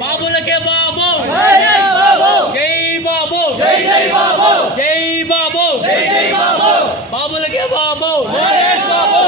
బాబులకే బాబు జై బాబు జై బాబు జై బాబు జై బాబు బాబులకే Babu Mahesh Babu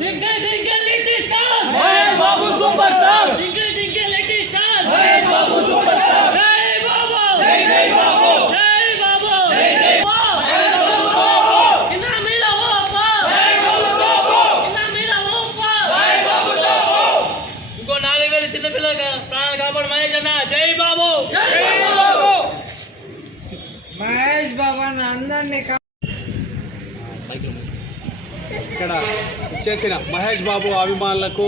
twinkle twinkle little star Mahesh Babu super star twinkle twinkle little star Mahesh Babu super star జై బాబు జై బాబు జై బాబు జై బాబు మహేష్ బాబు ఇన్నా మీలా ఓపా మహేష్ బాబు ఇన్నా మీలా ఓపా మహేష్ బాబు ఇంకో 4000 చిన్న పిల్లల ప్రాణాలు కాపాడు మహేష్ అన్న జై బాబు జై బాబు మహేష్ బాబు అందరినీ ఇక్కడ చేసిన మహేష్ బాబు అభిమానులకు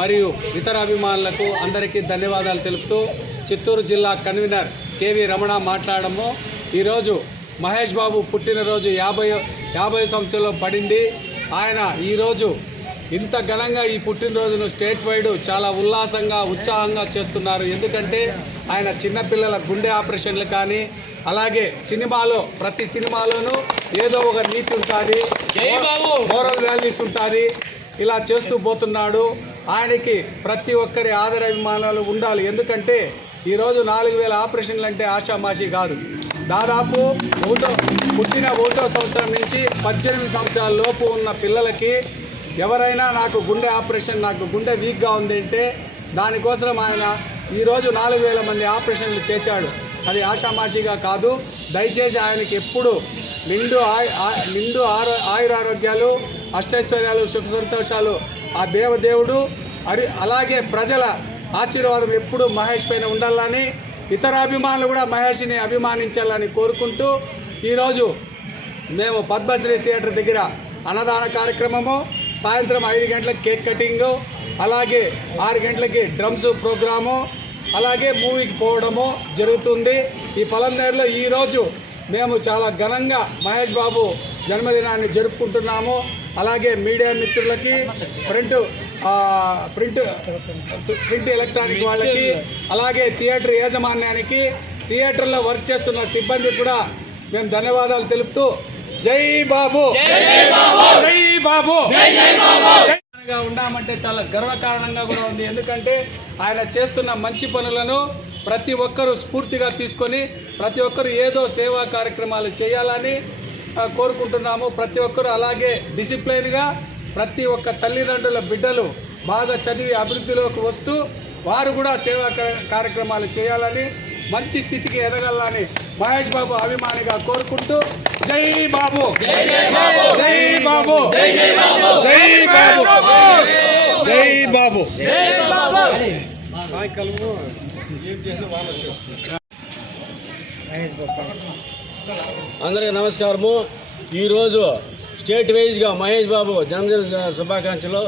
మరియు ఇతర అభిమానులకు అందరికీ ధన్యవాదాలు తెలుపుతూ చిత్తూరు జిల్లా కన్వీనర్ కేవి రమణ మాట్లాడము. ఈరోజు మహేష్ బాబు పుట్టినరోజు 50 సంవత్సరాలు పడింది. ఆయన ఈరోజు ఇంత ఘనంగా ఈ పుట్టినరోజును స్టేట్ వైడ్ చాలా ఉల్లాసంగా ఉత్సాహంగా చేస్తున్నారు. ఎందుకంటే ఆయన చిన్నపిల్లల గుండె ఆపరేషన్లు కానీ అలాగే సినిమాలో ప్రతి సినిమాలోనూ ఏదో ఒక నీతి ఉంటుంది, మోరల్ వాల్యూస్ ఉంటుంది, ఇలా చేస్తూ పోతున్నాడు. ఆయనకి ప్రతి ఒక్కరి ఆదరాభిమానాలు ఉండాలి. ఎందుకంటే ఈరోజు 4000 ఆపరేషన్లు అంటే ఆషామాషి కాదు. దాదాపు పుట్టిన 1వ సంవత్సరం నుంచి 18 సంవత్సరాల లోపు ఉన్న పిల్లలకి ఎవరైనా నాకు గుండె ఆపరేషన్, నాకు గుండె వీక్గా ఉంది అంటే దానికోసం ఆయన ఈరోజు 4000 మంది ఆపరేషన్లు చేశాడు. అది ఆషామాషిగా కాదు. దయచేసి ఆయనకి ఎప్పుడు నిండు ఆయురారోగ్యాలు, అష్టైశ్వర్యాలు, సుఖ సంతోషాలు ఆ దేవదేవుడు అలాగే ప్రజల ఆశీర్వాదం ఎప్పుడు మహేష్ పైన ఉండాలని, ఇతర అభిమానులు కూడా మహేష్ని అభిమానించాలని కోరుకుంటూ ఈరోజు మేము పద్మశ్రీ థియేటర్ దగ్గర అన్నదాన కార్యక్రమము, సాయంత్రం 5 గంటలకు కేక్ కటింగు, అలాగే 6 గంటలకి డ్రమ్స్ ప్రోగ్రాము, అలాగే మూవీకి పోవడము జరుగుతుంది. ఈ పలంనేరులో ఈరోజు మేము చాలా ఘనంగా మహేష్ బాబు జన్మదినాన్ని జరుపుకుంటున్నాము. అలాగే మీడియా మిత్రులకి, ప్రింట్ ఎలక్ట్రానిక్ వాళ్ళకి, అలాగే థియేటర్ యాజమాన్యానికి, థియేటర్లో వర్క్ చేస్తున్న సిబ్బందికి కూడా మేము ధన్యవాదాలు తెలుపుతూ జై బాబు జై బాబు ఉన్నామంటే చాలా గర్వకారణంగా కూడా ఉంది. ఎందుకంటే ఆయన చేస్తున్న మంచి పనులను ప్రతి ఒక్కరూ స్ఫూర్తిగా తీసుకొని ప్రతి ఒక్కరు ఏదో సేవా కార్యక్రమాలు చేయాలని కోరుకుంటున్నాము. ప్రతి ఒక్కరు అలాగే డిసిప్లైన్గా ప్రతి ఒక్క తల్లిదండ్రుల బిడ్డలు బాగా చదివి అభివృద్ధిలోకి వస్తూ వారు కూడా సేవా కార్యక్రమాలు చేయాలని, మంచి స్థితికి ఎదగాలని మహేష్ బాబు అభిమానిగా కోరుకుంటూ జై బాబు జై బాబు జై బాబు జై బాబు జై బాబు. అందరికీ నమస్కారము. ఈరోజు స్టేట్ వైజ్గా మహేష్ బాబు జన్మదిన శుభాకాంక్షలు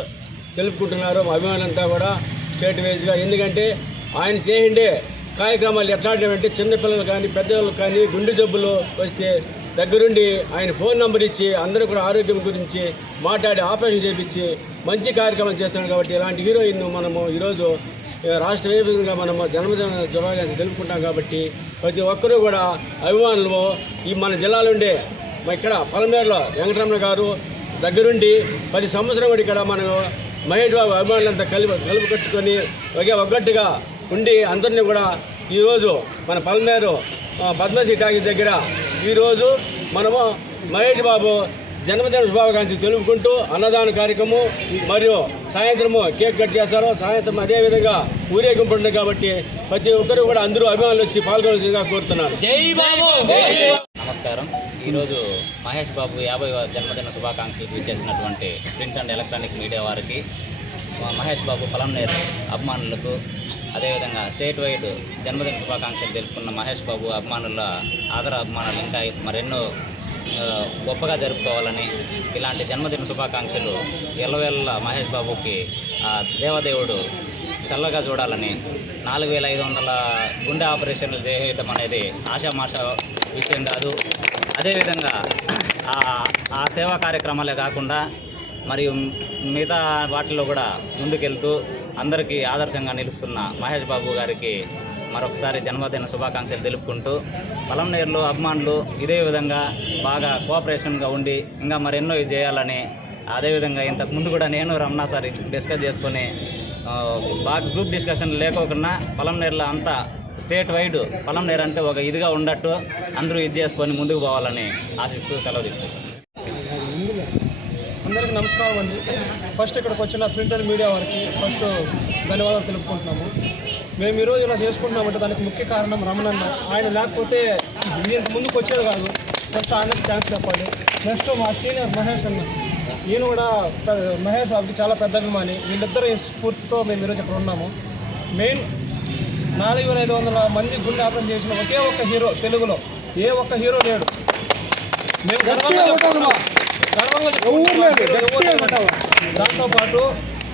తెలుపుకుంటున్నారు అభిమానులంతా కూడా స్టేట్ వైజ్గా. ఎందుకంటే ఆయన చేయండే కార్యక్రమాలు ఎట్లాంటివంటే చిన్నపిల్లలు కానీ పెద్దవాళ్ళు కానీ గుండె జబ్బులు వస్తే దగ్గరుండి ఆయన ఫోన్ నెంబర్ ఇచ్చి అందరూ కూడా ఆరోగ్యం గురించి మాట్లాడి ఆపరేషన్ చేయించి మంచి కార్యక్రమాలు చేస్తున్నాడు. కాబట్టి ఇలాంటి హీరోయిన్ను మనము ఈరోజు రాష్ట్ర వ్యాప్తంగా మనము జన్మదిన శుభాకాంక్షలు తెలుపుకుంటాం. కాబట్టి ప్రతి ఒక్కరూ కూడా అభిమానులు ఈ మన జిల్లాలో ఉండే ఇక్కడ పలమేరులో వెంకటరమణ గారు దగ్గరుండి 10 సంవత్సరం కూడా ఇక్కడ మనం మహేష్ బాబు అభిమానులంతా కలుపు కట్టుకొని ఒక్కటిగా ఉండి అందరినీ కూడా ఈరోజు మన పలమేరు పద్మశ్రీ టాకీస్ దగ్గర ఈరోజు మనము మహేష్ బాబు జన్మదిన శుభాకాంక్షలు తెలుపుకుంటూ అన్నదాన కార్యక్రమం మరియు సాయంత్రము కేక్ కట్ చేస్తారు. సాయంత్రం అదేవిధంగా ఊరేగింపు ఉంటుంది కాబట్టి ప్రతి ఒక్కరు కూడా అందరూ అభిమానులు వచ్చి పాల్గొనాల్సిందిగా కోరుతున్నాను. జై బాబు. నమస్కారం. ఈరోజు మహేష్ బాబు 50వ జన్మదిన శుభాకాంక్షలు ఇచ్చేసినటువంటి ప్రింట్ అండ్ ఎలక్ట్రానిక్ మీడియా వారికి, మహేష్ బాబు పలంనేరు అభిమానులకు, అదేవిధంగా స్టేట్ వైడ్ జన్మదిన శుభాకాంక్షలు తెలుపుకున్న మహేష్ బాబు అభిమానుల అభిమానులు ఇంకా మరెన్నో గొప్పగా జరుపుకోవాలని, ఇలాంటి జన్మదిన శుభాకాంక్షలు ఎల్లవేళ మహేష్ బాబుకి దేవదేవుడు చల్లగా చూడాలని, 4500 గుండె ఆపరేషన్లు చేయడం అనేది ఆషామాష విషయం కాదు. అదేవిధంగా ఆ సేవా కార్యక్రమాలే కాకుండా మరియు మిగతా వాటిల్లో కూడా ముందుకెళ్తూ అందరికీ ఆదర్శంగా నిలుస్తున్న మహేష్ బాబు గారికి మరొకసారి జన్మదిన శుభాకాంక్షలు తెలుపుకుంటూ, పలంనేరులో అభిమానులు ఇదే విధంగా బాగా కోఆపరేషన్గా ఉండి ఇంకా మరెన్నో చేయాలని, అదేవిధంగా ఇంతకు ముందు కూడా నేను రమణ సార్ డిస్కస్ చేసుకొని బాగా గ్రూప్ డిస్కషన్ లేకోకుండా పలంనేరులో అంతా స్టేట్ వైడ్ పలంనేరు అంటే ఒక ఇదిగా ఉండట్టు అందరూ ఇది చేసుకొని ముందుకు పోవాలని ఆశిస్తూ సెలవు తీసుకుంటాం. అందరికీ నమస్కారం అండి. ఫస్ట్ ఇక్కడికి వచ్చిన ప్రింట్ అండ్ మీడియా వారికి ఫస్ట్ ధన్యవాదాలు తెలుపుకుంటున్నాము. మేము ఈరోజు ఇలా చేసుకుంటున్నామంటే దానికి ముఖ్య కారణం రమణన్న. ఆయన లేకపోతే ఇంత ముందుకు వచ్చేది కాదు. ఫస్ట్ ఆయనకు థ్యాంక్స్ చెప్పాలి. నెక్స్ట్ మా సీనియర్ మహేష్ అన్న, ఈయన కూడా మహేష్ బాబుకి చాలా పెద్ద అభిమాని. వీళ్ళిద్దరు స్ఫూర్తితో మేము ఈరోజు ఇక్కడ ఉన్నాము. మెయిన్ 4500 మంది గుండె ఆపరేషన్ చేసిన ఒకే ఒక్క హీరో తెలుగులో, ఏ ఒక్క హీరో లేడు. మేము దాంతోపాటు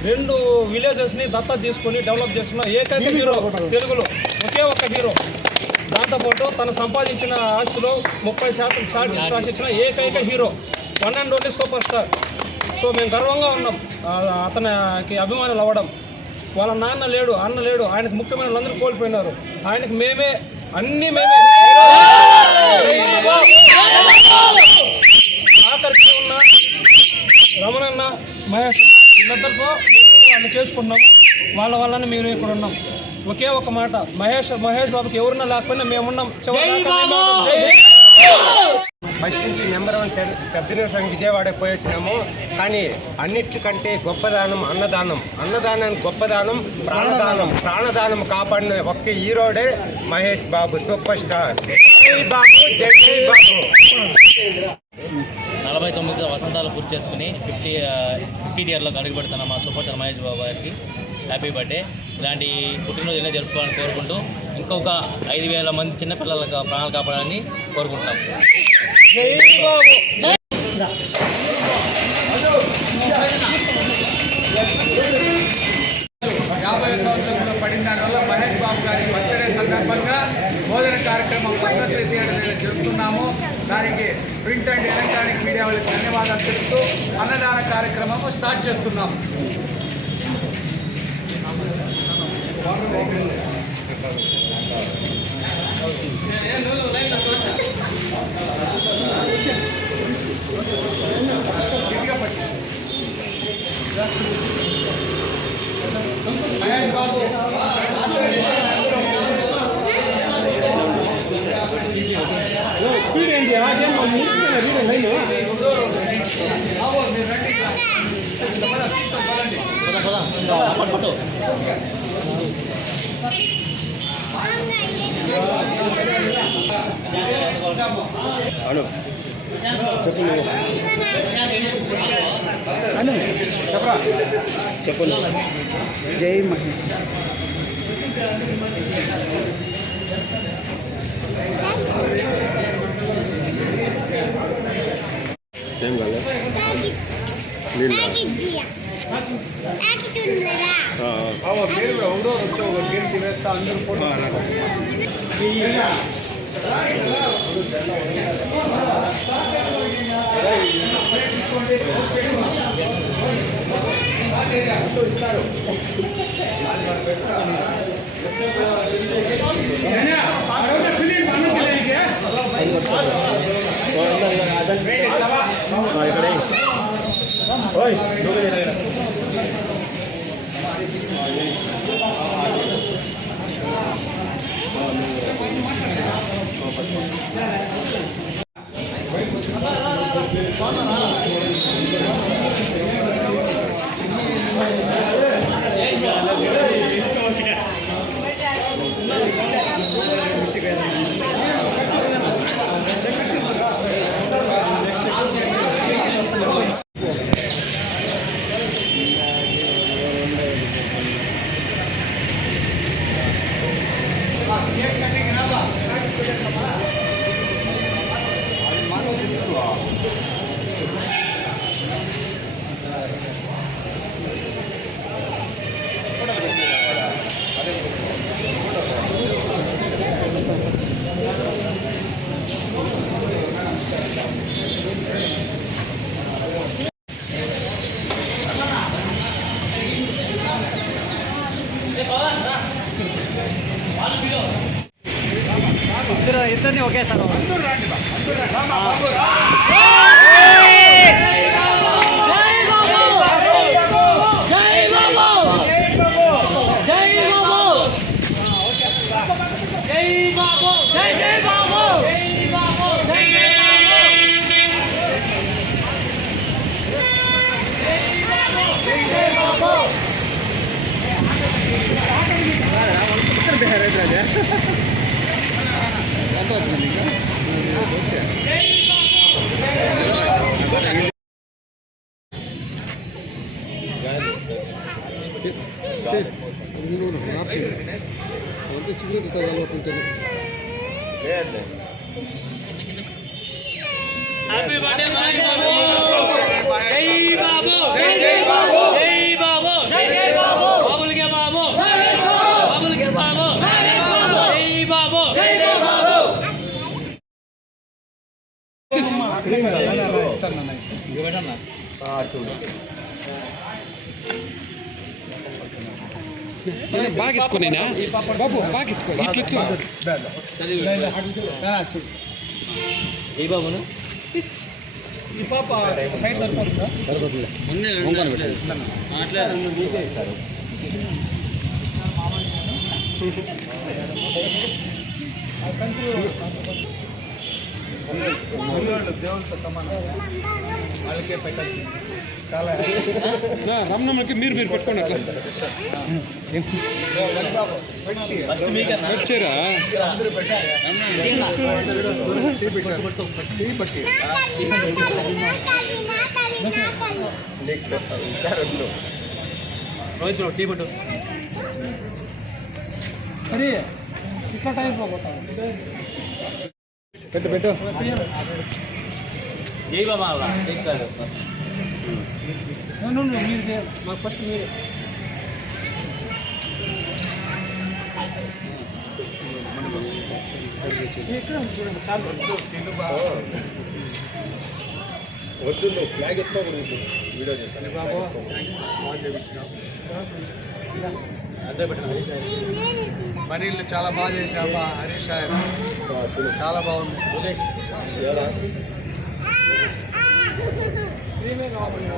2 విలేజెస్ని దత్తత తీసుకొని డెవలప్ చేసుకున్న ఏకైక హీరో తెలుగులో, ఒకే ఒక్క హీరో. దాంతోపాటు తను సంపాదించిన ఆస్తిలో 30% చార్జెస్ రాసిచ్చిన ఏకైక hero, one and only super star. So మేము గర్వంగా ఉన్నాం అతనికి అభిమానులు అవ్వడం. వాళ్ళ నాన్న లేడు, అన్న లేడు, ఆయనకు ముఖ్యమైన వాళ్ళందరూ కోల్పోయినారు. ఆయనకు మేమే అన్నీ మేమే. ఆఖరికి ఉన్న రమణన్న, మహేష్ వీళ్ళిద్దరితో వాళ్ళు చేసుకుంటున్నాము. వాళ్ళ వల్లనే మీరు ఇక్కడ ఉన్నాం. ఒకే ఒక మాట, మహేష్ బాబుకి ఎవరున్నా లేకపోయినా మేమున్నాం. ఫస్ట్ నుంచి నెంబర్ 1 సబ్ డివిజన్ విజయవాడ పోయి వచ్చినాము. కానీ అన్నిటికంటే గొప్పదానం అన్నదానం. అన్నదానానికి గొప్పదానం ప్రాణదానం కాపాడిన ఒక్క హీరోడే మహేష్ బాబు, సూపర్ స్టార్. జై బాబు, జై బాబు. 49 వసంతాలు పూర్తి చేసుకుని 50th ఇయర్లోకి అడుగుపెడుతున్న మా సూపర్ స్టార్ మహేష్ బాబు గారికి హ్యాపీ బర్త్డే. ఇలాంటి పుట్టినరోజు ఎన్నో జరుపుకోవాలని కోరుకుంటూ ఇంకొక 5000 మంది చిన్నపిల్లలకు ప్రాణాలు కాపాడాలని కోరుకుంటాం. పడిన దానివల్ల మహేష్ బాబు గారి బర్త్డే సందర్భంగా భోజన కార్యక్రమం పద్మశ్రీ థియేటర్ జరుపుతున్నాము. దానికి ప్రింట్ అండ్ ఎలక్ట్రానిక్ మీడియా వాళ్ళకి ధన్యవాదాలు చెప్తూ అన్నదాన కార్యక్రమం స్టార్ట్ చేస్తున్నాము. మహేష్ బాబు స్పీడ్ ఏంటి? పట్టు చెప్పు. జై మహేష్. ఏం కాలే మీరు ఎవరో వచ్చి ఒక గేమ్స్ వేస్తా అందరూ ఫోటో ఇస్తారు. ఇద్దరిని ఒకేసారి హ్యాపీ బర్త్డే మహేష్ బాబు జై బాబు జై బాబు జై జై బాబు బాబులకే బాబు బాబులకే బాబు జై బాబు జై జై బాబు బాగా ఎత్తుకునేనా బాబు బాగా ఎత్తుకో ఇట్లా జై బాబును ఈ పాప సైడ్ సరిపోతుందా? దేవుడితో సమానం వాళ్ళకే పెట్టచ్చు. చాలా రమణమ్మకి మీరు పెట్టుకోండి అట్లా వచ్చారా చేపట్టు అరే ఇట్లా టైం పోతాం పెట్టు పెట్టు జై బాబా మీరు మాకు ఫస్ట్ మీరే ఎక్కడ చూడండి చాలా వద్దు ఫ్లాగ్ ఎత్తుకోకూడదు వీడియో చేస్తాను బాబు బాగా చేయించినావు పనీళ్ళు చాలా బాగా చేసావా హరీష్ ఆయన చాలా బాగుంది ఏమే కావాలి